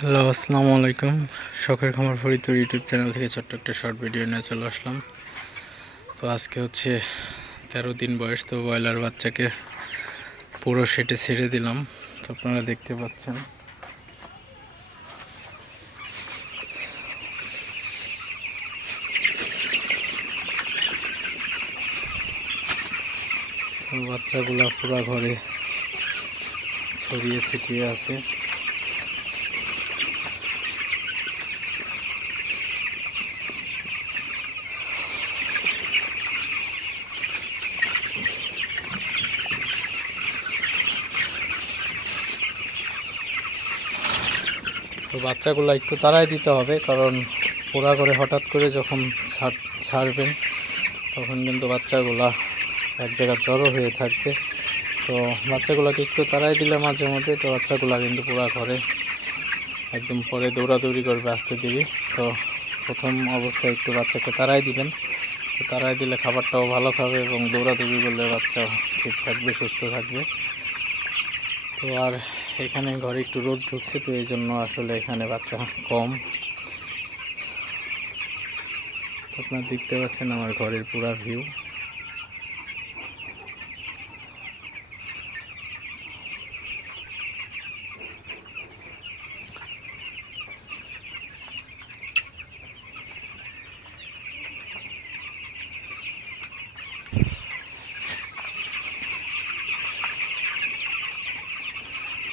Hello, আসসালামু আলাইকুম। শখের খামার ফরিদপুর ইউটিউব চ্যানেল থেকে ছোট্ট একটা শর্ট ভিডিও নিয়ে চলে আসলাম। তো আজকে হচ্ছে তেরো দিন বয়স, তো ব্রয়লার বাচ্চাকে পুরো সেটে ছেড়ে দিলাম। তো আপনারা দেখতে পাচ্ছেন। বাচ্চাগুলো পুরো ঘরে ছড়িয়ে ছিটিয়ে আছে। তো বাচ্চাগুলো একটু তাড়াই দিতে হবে, কারণ পোড়া করে হঠাৎ করে যখন ছাড়বেন, তখন কিন্তু বাচ্চাগুলা এক জায়গায় জড়ো হয়ে থাকবে। তো বাচ্চাগুলোকে একটু তাড়াই দিলে মাঝে মধ্যে তো বাচ্চাগুলো কিন্তু পোড়া ঘরে একদম পরে দৌড়াদৌড়ি করবে আসতে দিবি তো প্রথম অবস্থায় একটু বাচ্চাকে তাড়াই দিবেন। তো তাড়াই দিলে খাবারটাও ভালো খাবে এবং দৌড়াদৌড়ি করলে বাচ্চা ঠিক থাকবে, সুস্থ থাকবে। তো আর এখানে ঘরে একটু রোদ ঢুকছে, তো এই জন্য আসলে এখানে বাচ্চা কম। আপনার দেখতে পাচ্ছেন আমার ঘরের পুরা ভিউ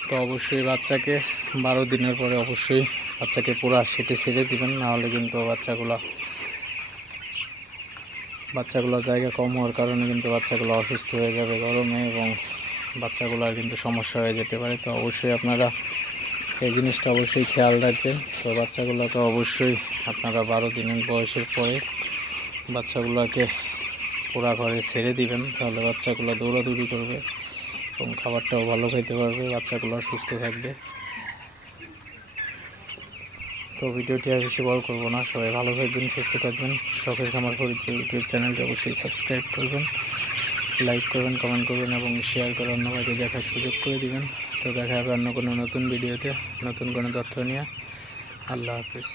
তো অবশ্যই বাচ্চাকে বারো দিনের পরে অবশ্যই বাচ্চাকে পুরো সেটে ছেড়ে দিবেন না হলে কিন্তু বাচ্চাগুলো বাচ্চাগুলোর জায়গা কম হওয়ার কারণে কিন্তু বাচ্চাগুলো অসুস্থ হয়ে যাবে গরমে এবং বাচ্চাগুলোর কিন্তু সমস্যা হয়ে যেতে পারে। তো অবশ্যই আপনারা এই জিনিসটা অবশ্যই খেয়াল রাখবেন। তো বাচ্চাগুলোকে অবশ্যই আপনারা বারো দিনের বয়সের পরে বাচ্চাগুলোকে পুরা ঘরে ছেড়ে দিবেন, তাহলে বাচ্চাগুলো দৌড়াদৌড়ি করবে। এবং খাবারটাও ভালো খেতে পারবে, বাচ্চাগুলো সুস্থ থাকবে। তো ভিডিওটি আর বেশি বড় করব না, সবাই ভালো থাকবেন, সুস্থ থাকবেন। শখের খামার ফরিদপুর ইউটিউব চ্যানেলটি অবশ্যই সাবস্ক্রাইব করবেন, লাইক করবেন, কমেন্ট করবেন এবং শেয়ার করে অন্য ভাইকে দেখার সুযোগ করে দিবেন। তো দেখা হবে অন্য কোনো নতুন ভিডিওতে, নতুন কোনো তথ্য নিয়ে। আল্লাহ হাফিজ।